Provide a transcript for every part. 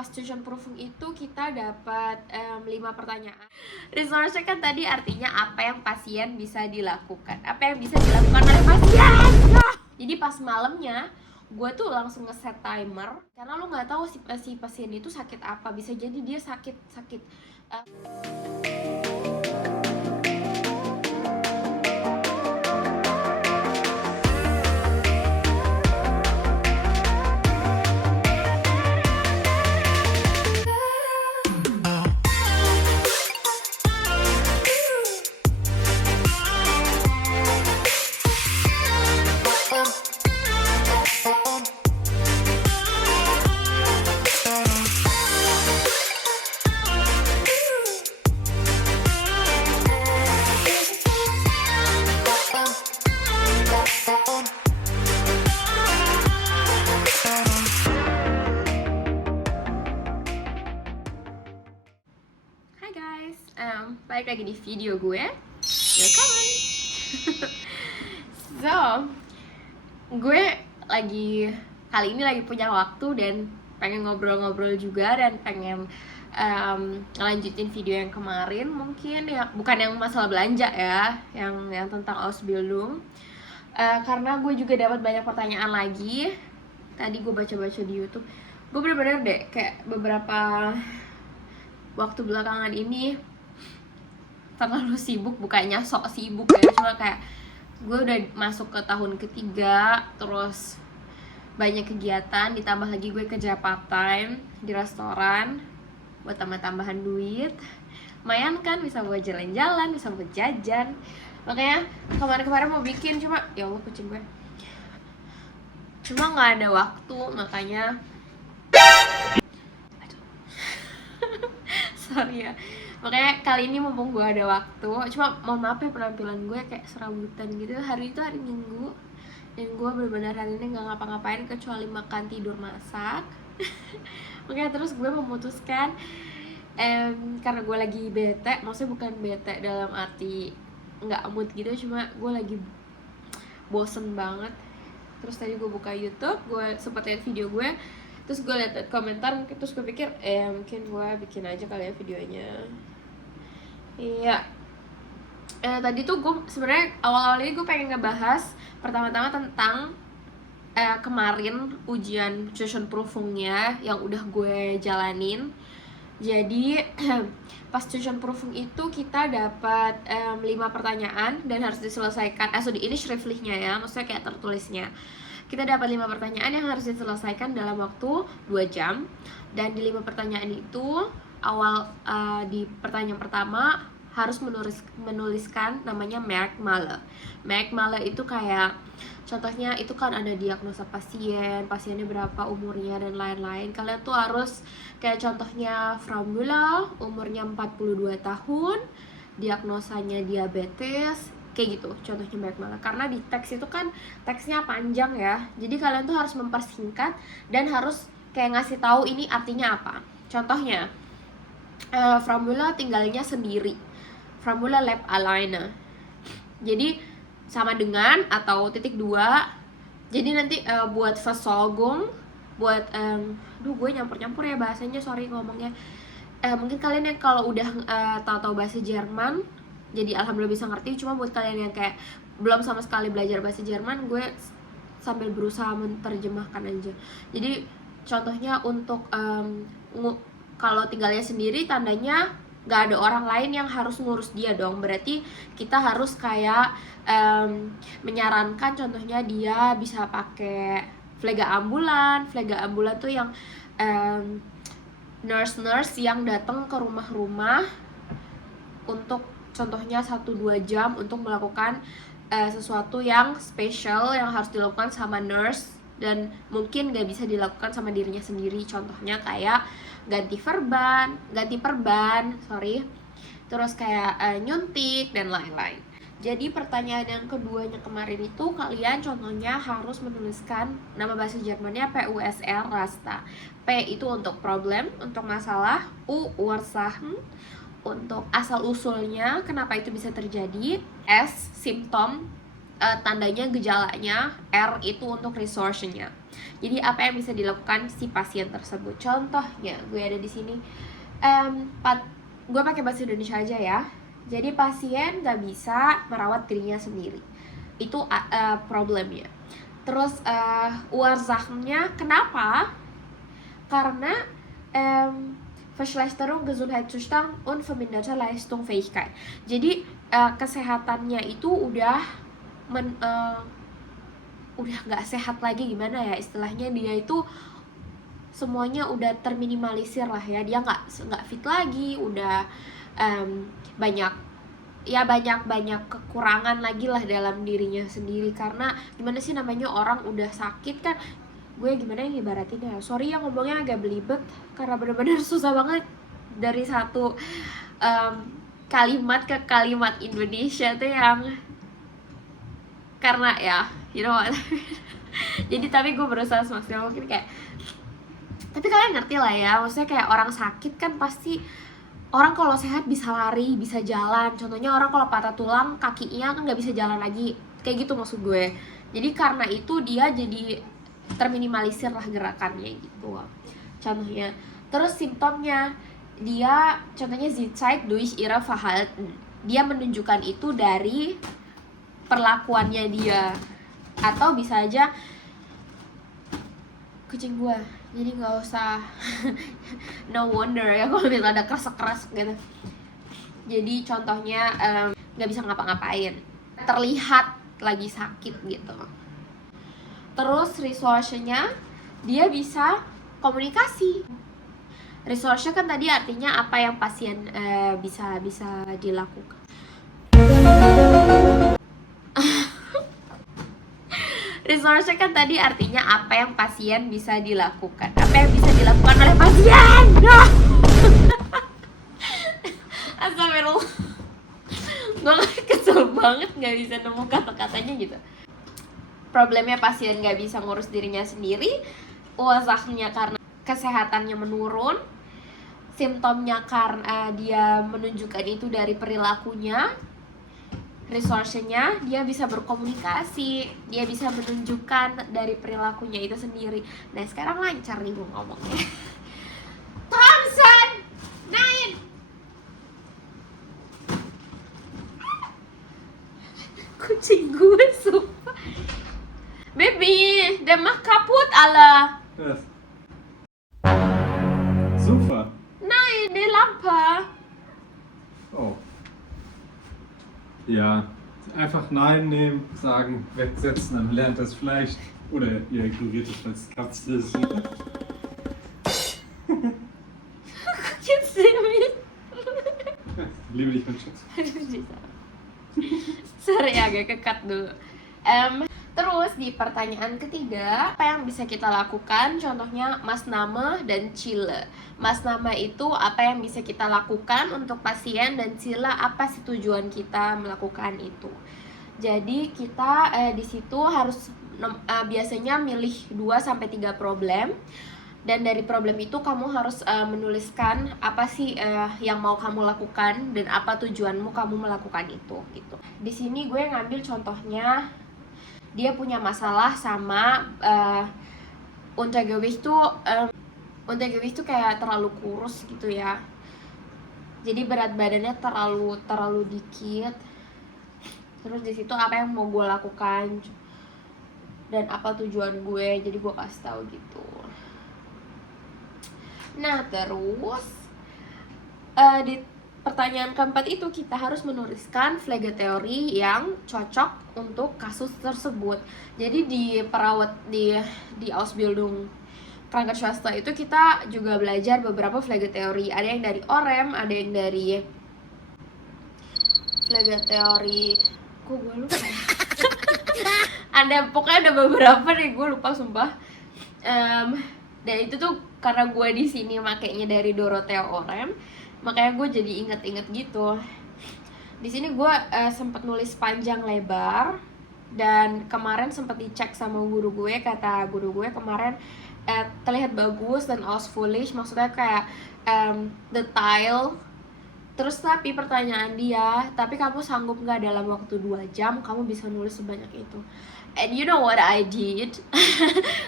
pas tuition proofing itu kita dapat 5 pertanyaan. Resource kan tadi artinya apa yang pasien bisa dilakukan, apa yang bisa dilakukan oleh pasien. Jadi pas malamnya gue tuh langsung ngeset timer karena lo nggak tahu si pasien itu sakit apa, bisa jadi dia sakit Hai guys, balik lagi di video gue. Welcome. So, gue kali ini lagi punya waktu dan pengen ngobrol-ngobrol juga, dan pengen ngelanjutin video yang kemarin. Mungkin ya bukan yang masalah belanja ya, yang tentang Ausbildung. Karena gue juga dapat banyak pertanyaan lagi. Tadi gue baca-baca di YouTube. Gue bener-bener deh kayak beberapa waktu belakangan ini terlalu sibuk, bukannya sok sibuk ya, cuma kayak gue udah masuk ke tahun ketiga, terus banyak kegiatan, ditambah lagi gue kerja part time di restoran buat tambah-tambahan duit. Lumayan kan, bisa buat jalan-jalan, bisa buat jajan. Makanya kemarin-kemarin mau bikin, cuma ya Allah kucing gue, cuma nggak ada waktu, makanya sorry ya. Makanya kali ini mumpung gue ada waktu, cuma mohon maaf ya penampilan gue kayak serabutan gitu. Hari itu hari Minggu dan gue benar-benar hari ini nggak ngapa-ngapain kecuali makan, tidur, masak. Makanya terus gue memutuskan karena gue lagi bete, maksudnya bukan bete dalam arti nggak mood gitu, cuma gue lagi bosen banget. Terus tadi gue buka YouTube, gue sempet liat video gue, terus gue liat komentar, terus gue pikir mungkin gue bikin aja kali ya videonya. Iya. Tadi tuh gue sebenarnya awal-awal ini gue pengen ngebahas pertama-tama tentang kemarin ujian tuition proofingnya yang udah gue jalanin. Jadi pas tuition proofing itu kita dapat 5 pertanyaan dan harus diselesaikan. Ini schriftlichnya ya, maksudnya kayak tertulisnya. Kita dapat 5 pertanyaan yang harus diselesaikan dalam waktu 2 jam. Dan di 5 pertanyaan itu di pertanyaan pertama harus menuliskan namanya Merkmale. Merkmale itu kayak contohnya itu kan ada diagnosa pasiennya berapa umurnya dan lain-lain. Kalian tuh harus kayak contohnya Frau Müller umurnya 42 tahun, diagnosanya diabetes, kayak gitu contohnya Merkmale. Karena di teks itu kan teksnya panjang ya, jadi kalian tuh harus mempersingkat dan harus kayak ngasih tahu ini artinya apa. Contohnya Frau Müller tinggalnya sendiri, Frau Müller lebt alleine. Jadi sama dengan atau titik 2. Jadi nanti buat Versorgung, buat gue nyampur-nyampur ya bahasanya, sorry ngomongnya. Mungkin kalian yang kalau udah tahu bahasa Jerman, jadi alhamdulillah bisa ngerti. Cuma buat kalian yang kayak belum sama sekali belajar bahasa Jerman, gue sambil berusaha menerjemahkan aja. Jadi contohnya untuk kalau tinggalnya sendiri, tandanya gak ada orang lain yang harus ngurus dia dong. Berarti kita harus kayak menyarankan contohnya dia bisa pakai Pflegeambulan. Pflegeambulan tuh yang nurse yang datang ke rumah-rumah untuk contohnya 1-2 jam untuk melakukan sesuatu yang spesial yang harus dilakukan sama nurse dan mungkin gak bisa dilakukan sama dirinya sendiri. Contohnya kayak ganti perban, terus kayak nyuntik dan lain-lain. Jadi pertanyaan yang keduanya kemarin itu kalian contohnya harus menuliskan nama bahasa Jermannya PUSR Rasta. P itu untuk problem, untuk masalah. U Ursachen, untuk asal usulnya kenapa itu bisa terjadi. S simptom, tandanya, gejalanya. R itu untuk resource-nya. Jadi apa yang bisa dilakukan si pasien tersebut. Contohnya gue ada di sini, gue pakai bahasa Indonesia aja ya. Jadi pasien gak bisa merawat dirinya sendiri, itu problemnya. Terus Urzachnya kenapa? Karena Verschlechterung Gesundheitszustand und verminderte Leistungsfähigkeit. Jadi kesehatannya itu udah nggak sehat lagi, gimana ya istilahnya, dia itu semuanya udah terminimalisir lah ya, dia nggak fit lagi, udah banyak kekurangan lagi lah dalam dirinya sendiri. Karena gimana sih, namanya orang udah sakit kan, gue gimana yang ibaratin ya, sorry yang ngomongnya agak belibet karena bener-bener susah banget dari satu kalimat ke kalimat Indonesia tuh, yang karena ya you know what jadi tapi gue berusaha semaksimal mungkin kayak, tapi kalian ngerti lah ya, maksudnya kayak orang sakit kan pasti, orang kalau sehat bisa lari, bisa jalan. Contohnya orang kalau patah tulang, kakinya kan nggak bisa jalan lagi, kayak gitu maksud gue. Jadi karena itu dia jadi terminimalisir lah gerakannya gitu contohnya. Terus simptomnya dia, contohnya sie zeigt durch ihre Verhalten, dia menunjukkan itu dari perlakuannya dia. Atau bisa aja, kucing gua jadi nggak usah no wonder ya kalau misalnya ada keras gitu. Jadi contohnya nggak bisa ngapa-ngapain, terlihat lagi sakit gitu. Terus resource-nya, dia bisa komunikasi. Resource-nya kan tadi artinya apa yang pasien bisa dilakukan. Resource kan tadi artinya apa yang pasien bisa dilakukan. Apa yang bisa dilakukan oleh pasien? Astagfirullah. Gue kesel banget gak bisa nemu kata-katanya gitu. Problemnya pasien gak bisa ngurus dirinya sendiri. Urzachnya karena kesehatannya menurun. Simptomnya karena dia menunjukkan itu dari perilakunya. Resource-nya, dia bisa berkomunikasi, dia bisa menunjukkan dari perilakunya itu sendiri. Nah sekarang lancar nih gue ngomongnya. Thompson, nein. Kucing gue sumpah. Baby, der macht kaputt alle. Was? Sofa? Nein, die Lampe. Oh. Ja, einfach Nein nehmen, sagen, wegsetzen, dann lernt das vielleicht. Oder ihr ignoriert es, weil es Katze ist. Jetzt sehen wir. Liebe dich, mein Schatz. Sorry, agak kekat dulu. Terus di pertanyaan ketiga, apa yang bisa kita lakukan? Contohnya Maßnahme dan Ziele. Maßnahme itu apa yang bisa kita lakukan untuk pasien, dan Ziele apa sih tujuan kita melakukan itu. Jadi kita di situ harus biasanya milih 2-3 problem. Dan dari problem itu kamu harus menuliskan apa sih yang mau kamu lakukan dan apa tujuanmu kamu melakukan itu gitu. Di sini gue ngambil contohnya, dia punya masalah sama Untergewicht tuh kayak terlalu kurus gitu ya. Jadi berat badannya terlalu dikit. Terus di situ apa yang mau gue lakukan dan apa tujuan gue, jadi gue kasih tahu gitu. Nah terus di pertanyaan keempat itu kita harus menuliskan teori yang cocok untuk kasus tersebut. Jadi di perawat di Ausbildung Krankenschwester itu kita juga belajar beberapa teori. Ada yang dari OREM, ada yang dari teori. Kok gue lupa ya? Pokoknya ada beberapa deh, gue lupa sumpah. Dan itu tuh karena gue di sini makainya dari Dorothea OREM, makanya gue jadi inget-inget gitu. Di sini gue sempat nulis panjang lebar, dan kemarin sempat dicek sama guru gue. Kata guru gue kemarin terlihat bagus dan ausführlich, maksudnya kayak detail, Terus tapi pertanyaan dia, tapi kamu sanggup nggak dalam waktu 2 jam kamu bisa nulis sebanyak itu? And you know what I did?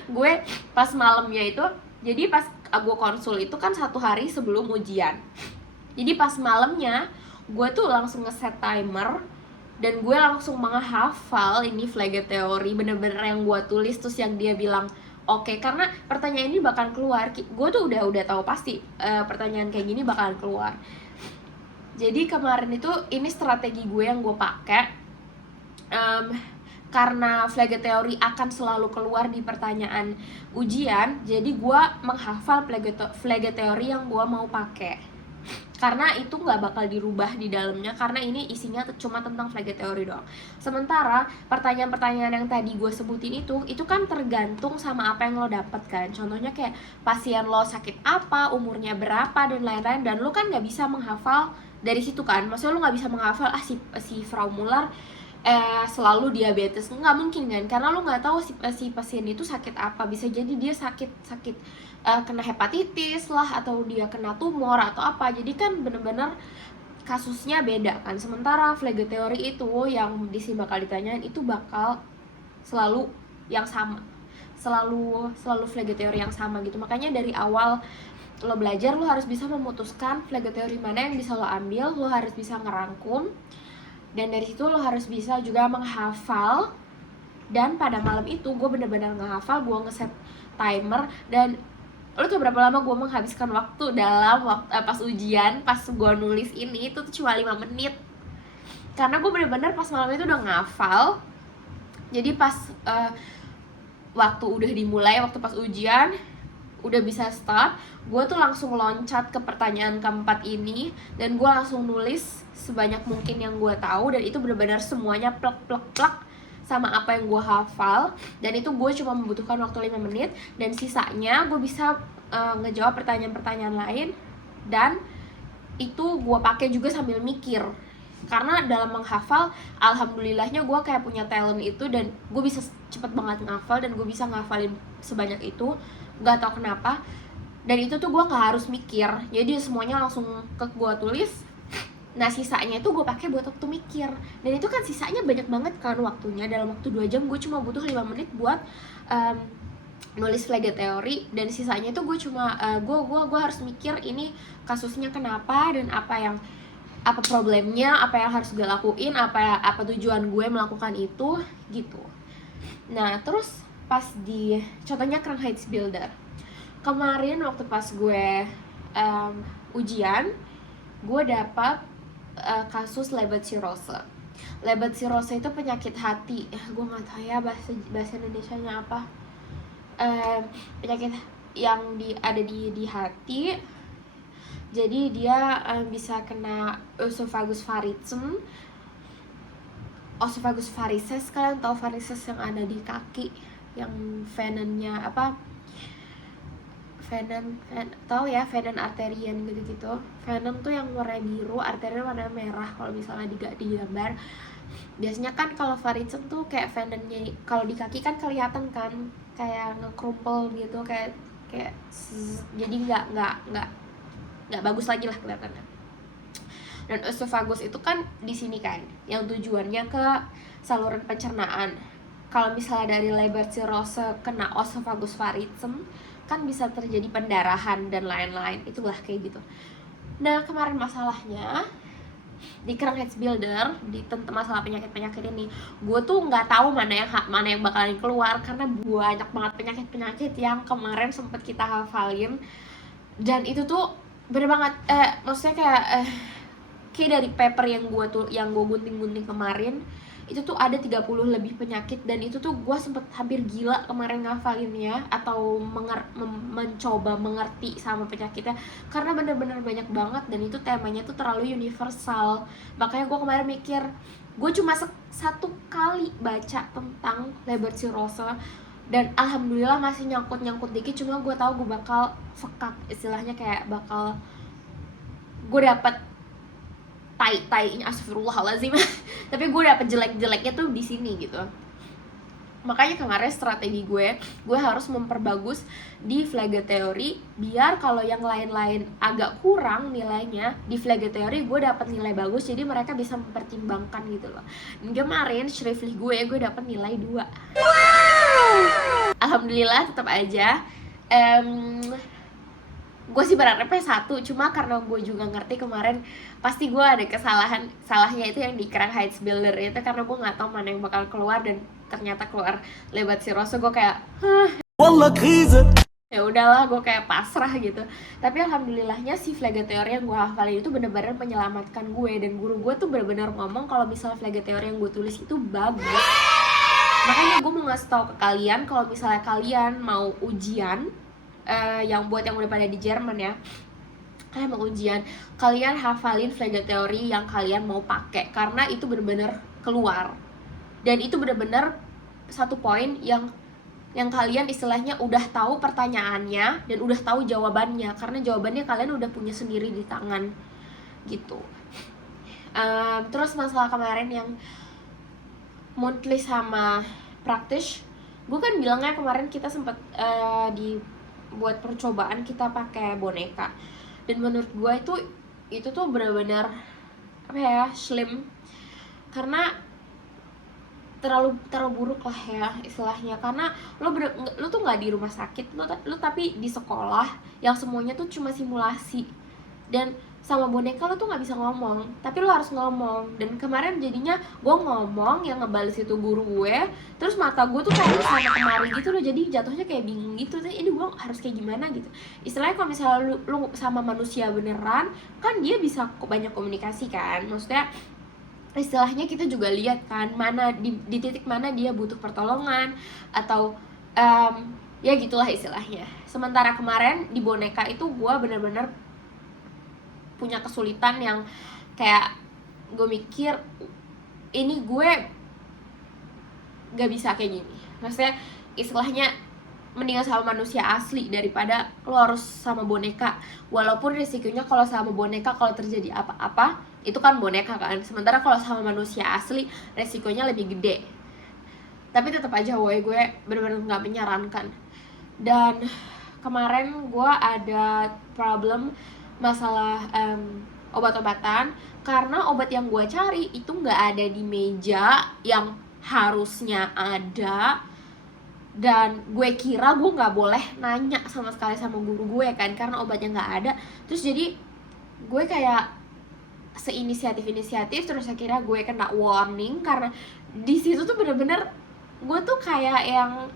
Gue pas malamnya itu, jadi pas gue konsul itu kan 1 hari sebelum ujian. Jadi pas malamnya gue tuh langsung ngeset timer dan gue langsung menghafal ini Frege teori, bener-bener yang gue tulis. Terus yang dia bilang oke, karena pertanyaan ini bakal keluar, gue tuh udah tahu pasti pertanyaan kayak gini bakalan keluar. Jadi kemarin itu ini strategi gue yang gue pakai, karena Frege teori akan selalu keluar di pertanyaan ujian. Jadi gue menghafal Frege teori yang gue mau pakai, karena itu nggak bakal dirubah di dalamnya, karena ini isinya cuma tentang Frege teori doang. Sementara pertanyaan-pertanyaan yang tadi gue sebutin itu kan tergantung sama apa yang lo dapet kan. Contohnya kayak pasien lo sakit apa, umurnya berapa, dan lain-lain, dan lo kan nggak bisa menghafal dari situ kan. Maksudnya lo nggak bisa menghafal si Frau Muller selalu diabetes, nggak mungkin kan, karena lo nggak tahu si pasien itu sakit apa. Bisa jadi dia sakit kena hepatitis lah, atau dia kena tumor atau apa. Jadi kan bener-bener kasusnya beda kan. Sementara Frege teori itu yang bakal ditanyain itu bakal selalu yang sama, selalu Frege teori yang sama gitu. Makanya dari awal lo belajar, lo harus bisa memutuskan Frege teori mana yang bisa lo ambil, lo harus bisa ngerangkum, dan dari situ lo harus bisa juga menghafal. Dan pada malam itu gue bener-bener ngehafal, gue ngeset timer. Dan lo tuh berapa lama gue menghabiskan waktu dalam pas ujian, pas gue nulis ini, itu tuh cuma 5 menit. Karena gue bener-bener pas malam itu udah ngafal. Jadi pas waktu udah dimulai, waktu pas ujian udah bisa start, gue tuh langsung loncat ke pertanyaan keempat ini, dan gue langsung nulis sebanyak mungkin yang gue tahu. Dan itu benar-benar semuanya plek sama apa yang gue hafal. Dan itu gue cuma membutuhkan waktu 5 menit, dan sisanya gue bisa ngejawab pertanyaan-pertanyaan lain. Dan itu gue pakai juga sambil mikir, karena dalam menghafal alhamdulillahnya gue kayak punya talent itu, dan gue bisa cepet banget ngafal, dan gue bisa ngafalin sebanyak itu, nggak tahu kenapa. Dan itu tuh gue nggak harus mikir, jadi semuanya langsung gue tulis. Nah sisanya itu gue pakai buat waktu mikir, dan itu kan sisanya banyak banget kan waktunya. Dalam waktu 2 jam gue cuma butuh 5 menit buat nulis Frege teori, dan sisanya itu gue cuma gue harus mikir ini kasusnya kenapa, dan apa problemnya, apa yang harus gue lakuin, apa tujuan gue melakukan itu gitu. Nah terus pas di contohnya Krankheitsbilder kemarin, waktu pas gue ujian, gue dapat kasus Leber Cirrhose. Leber Cirrhose itu penyakit hati. Gue nggak tahu ya bahasa Indonesianya apa. Penyakit yang ada di hati. Jadi dia bisa kena esophagus varices. Esophagus varices, kalian tahu varices yang ada di kaki, yang venennya apa? Tahu ya, venen arterian gitu-gitu. Venen tuh yang warna biru, arterian warna merah kalau misalnya digambar. Biasanya kan kalau varices tuh kayak venennya kalau di kaki kan kelihatan kan kayak ngekrumpel gitu, kayak jadi nggak bagus lagi lah kelihatannya. Dan esophagus itu kan di sini kan yang tujuannya ke saluran pencernaan. Kalau misalnya dari Leber Cirrhose kena esophagus varices kan bisa terjadi pendarahan dan lain-lain, itulah kayak gitu. Nah kemarin masalahnya di Krankheitsbilder, di tentang masalah penyakit ini, gue tuh nggak tahu mana yang bakalan keluar, karena banyak banget penyakit yang kemarin sempet kita hafalin. Dan itu tuh bener banget, maksudnya kayak dari paper yang gue gunting-gunting kemarin, itu tuh ada 30 lebih penyakit. Dan itu tuh gue sempet hampir gila kemarin ngafalinnya, atau mencoba mengerti sama penyakitnya, karena bener-bener banyak banget, dan itu temanya tuh terlalu universal. Makanya gue kemarin mikir, gue cuma satu kali baca tentang Leber Cirrhose, dan alhamdulillah masih nyangkut dikit. Cuma gue tahu gue bakal fekak, istilahnya kayak bakal gue dapet tai-tainya, astagfirullahaladzim. Tapi gue dapet jelek-jeleknya tuh di sini gitu. Makanya kemarin strategi gue harus memperbagus di Flag Theory biar kalau yang lain-lain agak kurang nilainya, di Flag Theory gue dapat nilai bagus, jadi mereka bisa mempertimbangkan gitu loh. Dan kemarin schriftlich gue dapat nilai 2. Alhamdulillah tetap aja. Gue sih berharapnya 1, cuma karena gue juga ngerti kemarin pasti gue ada salahnya itu yang di Crank Heights Builder itu, karena gue nggak tahu mana yang bakal keluar dan ternyata keluar Lebat Siroso. Gue kayak ya udahlah, gue kayak pasrah gitu. Tapi alhamdulillahnya si Flag Theory yang gue hafalin itu bener-bener menyelamatkan gue, dan guru gue tuh bener-bener ngomong kalau misalnya Flag Theory yang gue tulis itu bagus. Makanya gue mau ngasih tau ke kalian kalau misalnya kalian mau ujian, yang buat yang udah pada di Jerman ya, kalian mau ujian, kalian hafalin Flag Theory yang kalian mau pakai, karena itu bener-bener keluar. Dan itu bener-bener satu poin yang kalian istilahnya udah tahu pertanyaannya dan udah tahu jawabannya, karena jawabannya kalian udah punya sendiri di tangan gitu. Terus masalah kemarin yang monthly sama praktis, gue kan bilangnya kemarin kita sempat dibuat percobaan kita pakai boneka, dan menurut gue itu tuh benar-benar apa ya, slim, karena terlalu buruk lah ya istilahnya, karena lu tuh nggak di rumah sakit, lu tapi di sekolah yang semuanya tuh cuma simulasi, dan sama boneka lu tuh nggak bisa ngomong, tapi lu harus ngomong. Dan kemarin jadinya gue ngomong yang ngebales itu guru gue, terus mata gue tuh kayak sama kemari gitu loh, jadi jatuhnya kayak bingung gitu, ini gue harus kayak gimana gitu. Istilahnya kalau misalnya lu sama manusia beneran kan dia bisa banyak komunikasi kan, maksudnya istilahnya kita juga lihat kan mana di titik mana dia butuh pertolongan atau ya gitulah istilahnya. Sementara kemarin di boneka itu gue bener-bener punya kesulitan yang kayak gue mikir ini gue gak bisa kayak gini, maksudnya istilahnya mendingan sama manusia asli daripada lo harus sama boneka, walaupun risikonya kalau sama boneka kalau terjadi apa-apa itu kan boneka kan, sementara kalau sama manusia asli resikonya lebih gede. Tapi tetap aja gue bener-bener nggak menyarankan. Dan kemarin gue ada problem masalah obat-obatan, karena obat yang gue cari itu nggak ada di meja yang harusnya ada, dan gue kira gue nggak boleh nanya sama sekali sama guru gue kan karena obatnya nggak ada. Terus jadi gue kayak seinisiatif terus akhirnya gue kena warning, karena di situ tuh bener-bener gue tuh kayak yang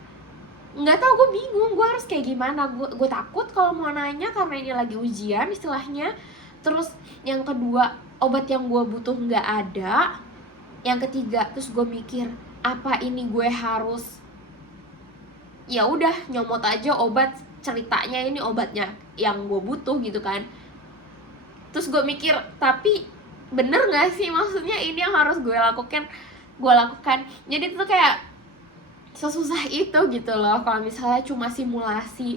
nggak tahu, gue bingung gue harus kayak gimana. Gue takut kalau mau nanya karena ini lagi ujian istilahnya. Terus yang kedua, obat yang gue butuh nggak ada. Yang ketiga, terus gue mikir apa ini gue harus ya udah nyomot aja obat, ceritanya ini obatnya yang gue butuh gitu kan. Terus gue mikir, tapi bener nggak sih, maksudnya ini yang harus gue lakukan. Jadi itu kayak sesusah itu gitu loh kalau misalnya cuma simulasi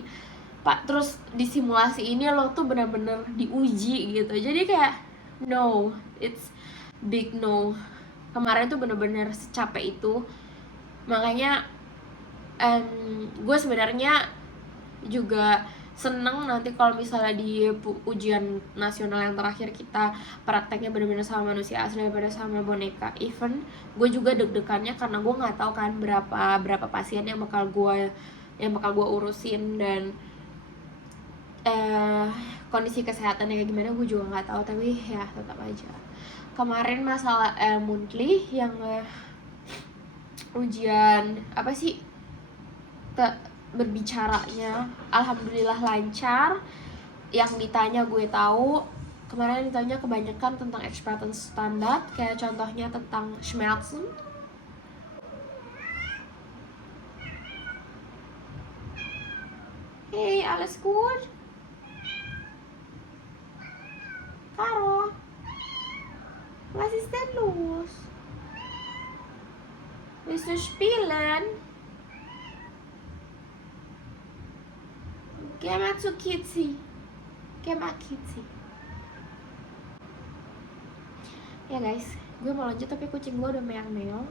pak, terus di simulasi ini lo tuh bener-bener diuji gitu. Jadi kayak no, it's big no. Kemarin tuh bener-bener secapek itu. Makanya gue sebenarnya juga seneng nanti kalau misalnya di ujian nasional yang terakhir kita prakteknya benar-benar sama manusia asli daripada sama boneka. Even gue juga deg-degannya karena gue nggak tahu kan berapa pasien yang bakal gue urusin, dan kondisi kesehatannya kayak gimana gue juga nggak tahu. Tapi ya tetap aja kemarin masalah monthly yang ujian apa sih berbicaranya alhamdulillah lancar. Yang ditanya gue tahu, kemarin ditanya kebanyakan tentang expression standar, kayak contohnya tentang Schmerzen. Hey, alles gut? Caro, was ist denn los? Willst du spielen? Geh mal zu Kitzi. Ya guys, gue mau lanjut tapi kucing gue udah meong-meong.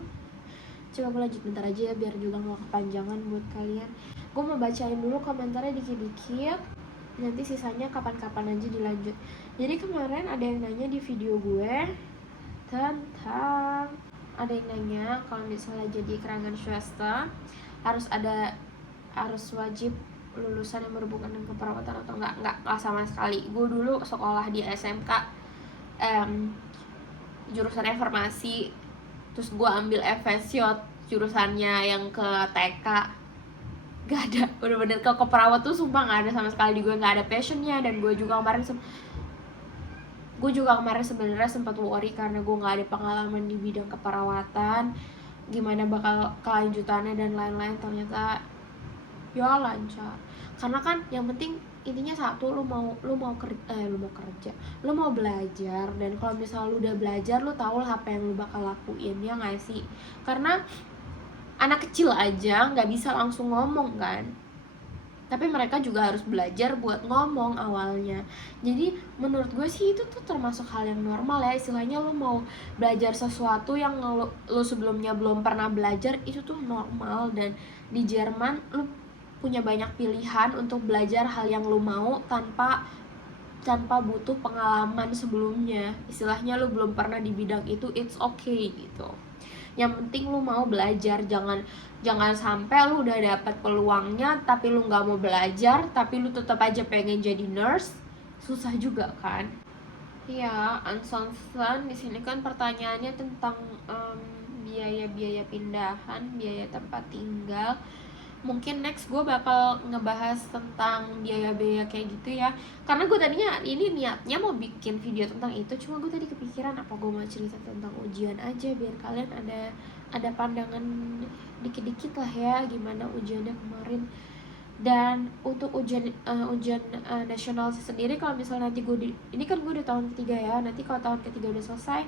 Coba gue lanjut bentar aja ya biar juga gak kepanjangan buat kalian. Gue mau bacain dulu komentarnya dikit-dikit, nanti sisanya kapan-kapan aja dilanjut. Jadi kemarin ada yang nanya di video gue tentang, ada yang nanya kalau misalnya jadi kerangan swasta harus wajib lulusan yang berhubungan dengan keperawatan atau enggak sama sekali. Gue dulu sekolah di SMK jurusan farmasi, terus gue ambil FSJ jurusannya yang ke TK, gak ada, bener-bener ke keperawat tuh sumpah gak ada sama sekali di gue, gak ada passionnya. Dan gue juga kemarin sebenarnya sempat worry karena gue gak ada pengalaman di bidang keperawatan, gimana bakal kelanjutannya dan lain-lain. Ternyata ya lancar, karena kan yang penting intinya satu, lu mau kerja, lu mau belajar. Dan kalau misalnya lu udah belajar, lu tau lah apa yang lu bakal lakuin, ya gak sih? Karena anak kecil aja nggak bisa langsung ngomong kan, tapi mereka juga harus belajar buat ngomong awalnya. Jadi menurut gue sih itu tuh termasuk hal yang normal ya, istilahnya lu mau belajar sesuatu yang lu sebelumnya belum pernah belajar, itu tuh normal. Dan di Jerman lu punya banyak pilihan untuk belajar hal yang lu mau tanpa butuh pengalaman sebelumnya. Istilahnya lu belum pernah di bidang itu, it's okay gitu. Yang penting lu mau belajar, jangan sampai lu udah dapat peluangnya tapi lu nggak mau belajar, tapi lu tetap aja pengen jadi nurse, susah juga kan? Ya, Ansonsen di sini kan pertanyaannya tentang biaya pindahan, biaya tempat tinggal. Mungkin next gue bakal ngebahas tentang biaya kayak gitu ya, karena gue tadinya ini niatnya mau bikin video tentang itu, cuma gue tadi kepikiran apa gue mau cerita tentang ujian aja biar kalian ada pandangan dikit-dikit lah ya gimana ujiannya kemarin. Dan untuk ujian nasional sendiri, kalau misalnya nanti ini kan gue udah tahun ketiga ya, nanti kalau tahun ketiga udah selesai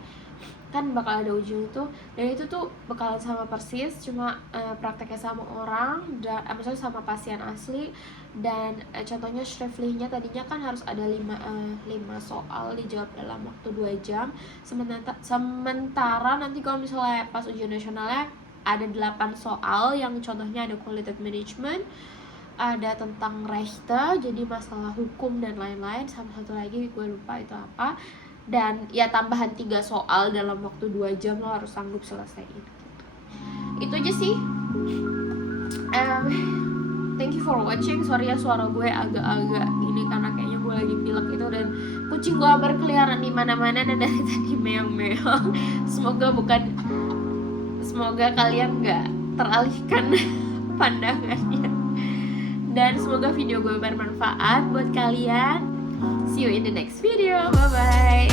kan bakal ada ujian itu, dan itu tuh bakalan sama persis, cuma prakteknya sama orang, maksudnya sama pasien asli. Dan contohnya schriftlichnya tadinya kan harus ada 5 soal dijawab dalam waktu 2 jam, sementara nanti kalau misalnya pas ujian nasionalnya ada 8 soal yang contohnya ada quality management, ada tentang rechte, jadi masalah hukum dan lain-lain, sama satu lagi gue lupa itu apa. Dan ya tambahan 3 soal dalam waktu 2 jam, lo harus sanggup selesaiin gitu. Itu aja sih. Thank you for watching. Sorry ya suara gue agak-agak gini karena kayaknya gue lagi pilek itu, dan kucing gue berkeliaran di mana-mana dan dari tadi meong-meong. Semoga kalian nggak teralihkan pandangannya. Dan semoga video gue bermanfaat buat kalian. See you in the next video. Bye bye.